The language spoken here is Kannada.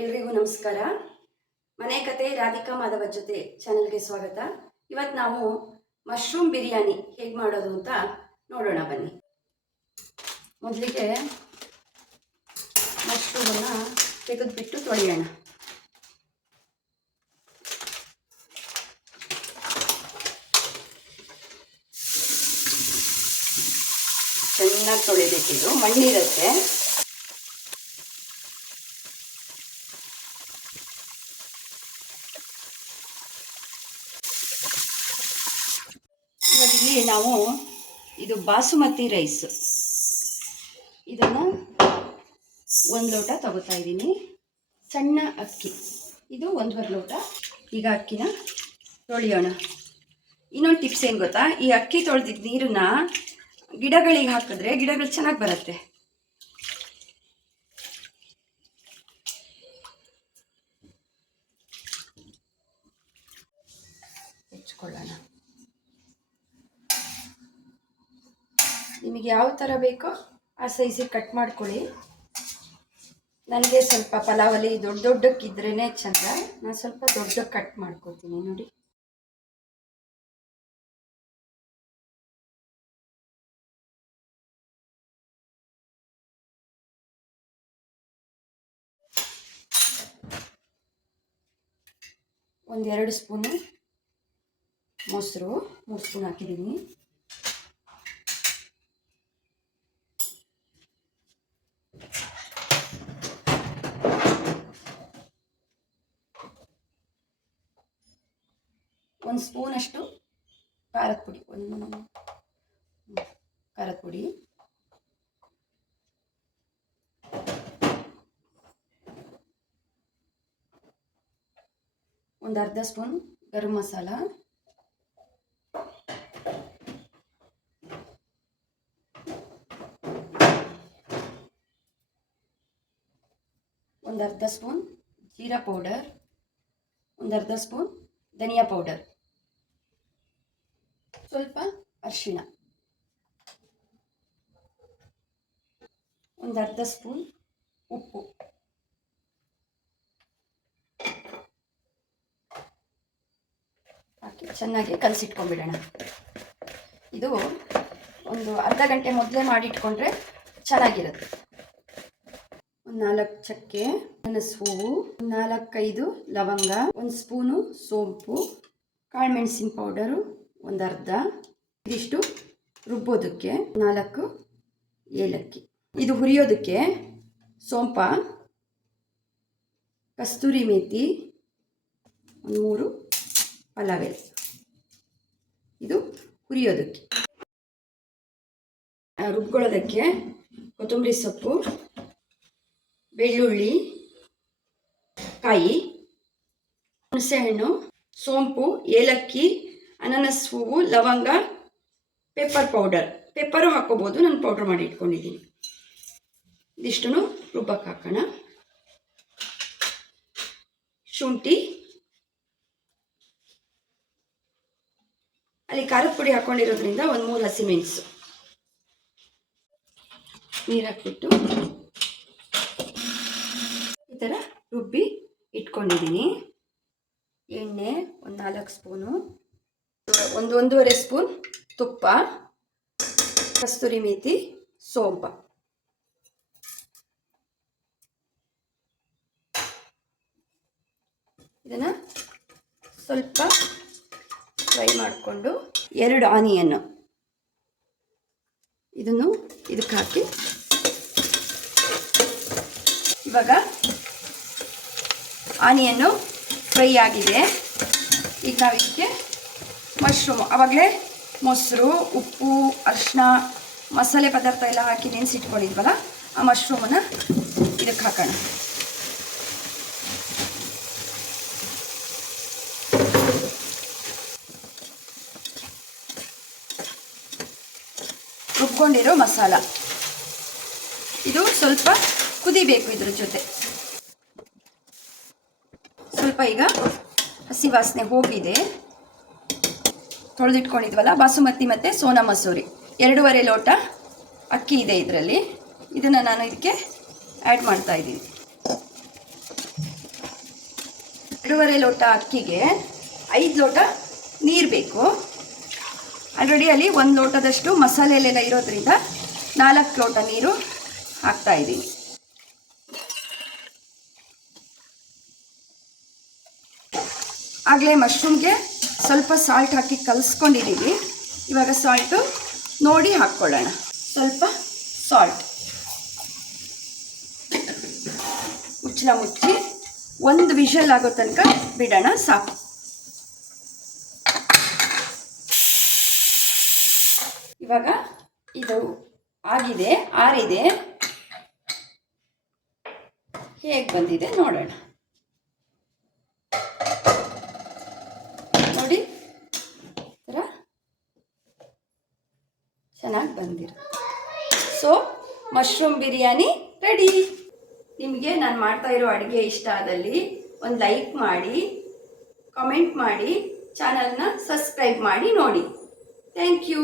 ಎಲ್ರಿಗೂ ನಮಸ್ಕಾರ. ಮನೆ ಕತೆ ರಾಧಿಕಾ ಮಾಧವ ಜೊತೆ ಚಾನಲ್ಗೆ ಸ್ವಾಗತ. ಇವತ್ತು ನಾವು ಮಶ್ರೂಮ್ ಬಿರಿಯಾನಿ ಹೇಗೆ ಮಾಡೋದು ಅಂತ ನೋಡೋಣ ಬನ್ನಿ. ಮೊದಲಿಗೆ ಮಶ್ರೂಮನ್ನು ತೆಗೆದುಬಿಟ್ಟು ತೊಳೆಯೋಣ. ಚೆನ್ನಾಗಿ ತೊಳಿಬೇಕಿದು ಮಣ್ಣಿರುತ್ತೆ. ಇವಾಗ ನಾವು ಇದು ಬಾಸುಮತಿ ರೈಸ್. ಇದನ್ನು ಒಂದು ಲೋಟ ತಗೋತಾ ಇದ್ದೀನಿ. ಸಣ್ಣ ಅಕ್ಕಿ. ಇದು ಒಂದೂವರೆ ಲೋಟ. ಈಗ ಅಕ್ಕಿನ ತೊಳೆಯೋಣ. ಇನ್ನೊಂದು ಟಿಪ್ಸ್ ಏನು ಗೊತ್ತಾ? ಈ ಅಕ್ಕಿ ತೊಳೆದಿದ್ದ ನೀರನ್ನ ಗಿಡಗಳಿಗೆ ಹಾಕಿದ್ರೆ ಗಿಡಗಳು ಚೆನ್ನಾಗಿ ಬರುತ್ತೆ. ಹೆಚ್ಕೊಳ್ಳೋಣ. ನಿಮಗೆ ಯಾವ ಥರ ಬೇಕೋ ಆ ಸೈಜಿಗೆ ಕಟ್ ಮಾಡ್ಕೊಳ್ಳಿ. ನನಗೆ ಸ್ವಲ್ಪ ಪಲಾವಲ್ಲಿ ದೊಡ್ಡ ದೊಡ್ಡಕ್ಕಿದ್ರೇ ಚಂದ. ನಾನು ಸ್ವಲ್ಪ ದೊಡ್ಡ ಕಟ್ ಮಾಡ್ಕೊತೀನಿ ನೋಡಿ. ಒಂದೆರಡು ಸ್ಪೂನು ಮೊಸರು, ಮೂರು ಸ್ಪೂನ್ ಹಾಕಿದ್ದೀನಿ. ಒಂದು ಸ್ಪೂನಷ್ಟು ಖಾರದ ಪುಡಿ, ಒಂದು ಖಾರದ ಪುಡಿ. ಒಂದು ಅರ್ಧ ಸ್ಪೂನ್ ಗರಂ ಮಸಾಲ. ಒಂದು ಅರ್ಧ ಸ್ಪೂನ್ ಜೀರಾ ಪೌಡರ್ ಒಂದು ಅರ್ಧ ಸ್ಪೂನ್ ಧನಿಯಾ ಪೌಡರ್ ಸ್ವಲ್ಪ ಅರಿಶಿಣ. ಒಂದು ಅರ್ಧ ಸ್ಪೂನ್ ಉಪ್ಪು. ಹಾಕಿ ಚೆನ್ನಾಗಿ ಕಲಸಿಟ್ಕೊಂಡ್ಬಿಡೋಣ. ಇದು ಒಂದು ಅರ್ಧ ಗಂಟೆ ಮೊದಲೇ ಮಾಡಿಟ್ಕೊಂಡ್ರೆ ಚೆನ್ನಾಗಿರುತ್ತೆ. ಒಂದು ನಾಲ್ಕು ಚಕ್ಕೆ ಮೆಣಸು ಹೂವು ನಾಲ್ಕೈದು ಲವಂಗ, ಒಂದು ಸ್ಪೂನು ಸೋಂಪು ಕಾಳುಮೆಣಸಿನ ಪೌಡರು ಒಂದು ಅರ್ಧ, ಇದಿಷ್ಟು ರುಬ್ಬೋದಕ್ಕೆ ನಾಲ್ಕು ಏಲಕ್ಕಿ. ಇದು ಹುರಿಯೋದಕ್ಕೆ ಸೋಂಪ, ಕಸ್ತೂರಿ ಮೇಥಿ ಒಂದು ಮೂರು ಪಲಾವ್. ಇದು ಹುರಿಯೋದಕ್ಕೆ. ರುಬ್ಕೊಳ್ಳೋದಕ್ಕೆ ಕೊತ್ತಂಬರಿ ಸೊಪ್ಪು, ಬೆಳ್ಳುಳ್ಳಿ, ಕಾಯಿ, ಹುಣಸೆಹಣ್ಣು, ಸೋಂಪು, ಏಲಕ್ಕಿ ಅನಾನಸ್ ಹೂವು, ಲವಂಗ ಪೆಪ್ಪರ್ ಪೌಡರ್ ಪೆಪ್ಪರು ಹಾಕೋಬೋದು ನಾನು ಪೌಡ್ರ್ ಮಾಡಿ ಇಟ್ಕೊಂಡಿದ್ದೀನಿ. ಇದಿಷ್ಟನ್ನು ರುಬ್ಬಕ್ಕೆ ಹಾಕೋಣ. ಶುಂಠಿ. ಅಲ್ಲಿ ಖಾರದ ಪುಡಿ ಹಾಕೊಂಡಿರೋದ್ರಿಂದ ಒಂದು ಮೂರು ಹಸಿಮೆಣಸು ನೀರು ಹಾಕ್ಬಿಟ್ಟು ಈ ಥರ ರುಬ್ಬಿ ಇಟ್ಕೊಂಡಿದ್ದೀನಿ. ಎಣ್ಣೆ, ಒಂದು ನಾಲ್ಕು ಸ್ಪೂನು. ಒಂದು ಒಂದೂವರೆ ಸ್ಪೂನ್ ತುಪ್ಪ, ಕಸ್ತೂರಿ ಮೇಥಿ ಸೋಂಪ. ಇದನ್ನು ಸ್ವಲ್ಪ ಫ್ರೈ ಮಾಡಿಕೊಂಡು ಎರಡು ಆನಿಯನ್ನು ಇದನ್ನು ಇದಕ್ಕೆ ಹಾಕಿ. ಇವಾಗ ಆನಿಯನ್ನು ಫ್ರೈ ಆಗಿದೆ. ಈಗ ನಾವು ಮಶ್ರೂಮು. ಆವಾಗಲೇ ಮೊಸರು, ಉಪ್ಪು ಅರಿಶಿನ ಮಸಾಲೆ ಪದಾರ್ಥ ಎಲ್ಲ ಹಾಕಿ ನೆನೆಸಿಟ್ಕೊಂಡಿದ್ವಲ್ಲ, ಆ ಮಶ್ರೂಮನ್ನು ಇದಕ್ಕೆ ಹಾಕೋಣ. ರುಬ್ಕೊಂಡಿರೋ ಮಸಾಲ. ಇದು ಸ್ವಲ್ಪ ಕುದಿಬೇಕು ಇದ್ರ ಜೊತೆ. ಸ್ವಲ್ಪ ಈಗ ಹಸಿ ವಾಸನೆ ಹೋಗಿದೆ. ತೊಳೆದಿಟ್ಕೊಂಡಿದ್ವಲ್ಲ, ಬಾಸುಮತಿ ಮತ್ತು ಸೋನಾ ಮಸೂರಿ. ಎರಡೂವರೆ ಲೋಟ ಅಕ್ಕಿ ಇದೆ ಇದರಲ್ಲಿ. ಇದನ್ನು ನಾನು ಇದಕ್ಕೆ ಆ್ಯಡ್ ಮಾಡ್ತಾ ಇದ್ದೀನಿ. ಎರಡೂವರೆ ಲೋಟ ಅಕ್ಕಿಗೆ ಐದು ಲೋಟ ನೀರು ಬೇಕು. ಆಲ್ರೆಡಿ ಅಲ್ಲಿ ಒಂದು ಲೋಟದಷ್ಟು ಮಸಾಲೆಲೆಲ್ಲ ಇರೋದ್ರಿಂದ ನಾಲ್ಕು ಲೋಟ ನೀರು ಹಾಕ್ತಾ ಇದ್ದೀನಿ. ಆಗಲೇ ಮಶ್ರೂಮ್ಗೆ ಸ್ವಲ್ಪ ಸಾಲ್ಟ್ ಹಾಕಿ ಕಲಿಸ್ಕೊಂಡಿದ್ದೀವಿ ಇವಾಗ ಸಾಲ್ಟು ನೋಡಿ ಹಾಕ್ಕೊಳ್ಳೋಣ. ಸ್ವಲ್ಪ ಸಾಲ್ಟ್ ಮುಚ್ಚಳ ಮುಚ್ಚಿ ಒಂದು ವಿಷಲ್ ಆಗೋ ತನಕ ಬಿಡೋಣ, ಸಾಕು. ಇವಾಗ ಇದು ಆಗಿದೆ, ಆರಿದೆ. ಹೇಗೆ ಬಂದಿದೆ ನೋಡೋಣ. ಬಂದಿರುತ್ತೆ ಸೊ ಮಶ್ರೂಮ್ ಬಿರಿಯಾನಿ ರೆಡಿ ನಿಮಗೆ ನಾನು ಮಾಡ್ತಾ ಇರೋ ಅಡುಗೆ ಇಷ್ಟ ಆದಲ್ಲಿ ಒಂದು ಲೈಕ್ ಮಾಡಿ ಕಮೆಂಟ್ ಮಾಡಿ ಚಾನಲ್ನ ಸಬ್ಸ್ಕ್ರೈಬ್ ಮಾಡಿ ನೋಡಿ. Thank you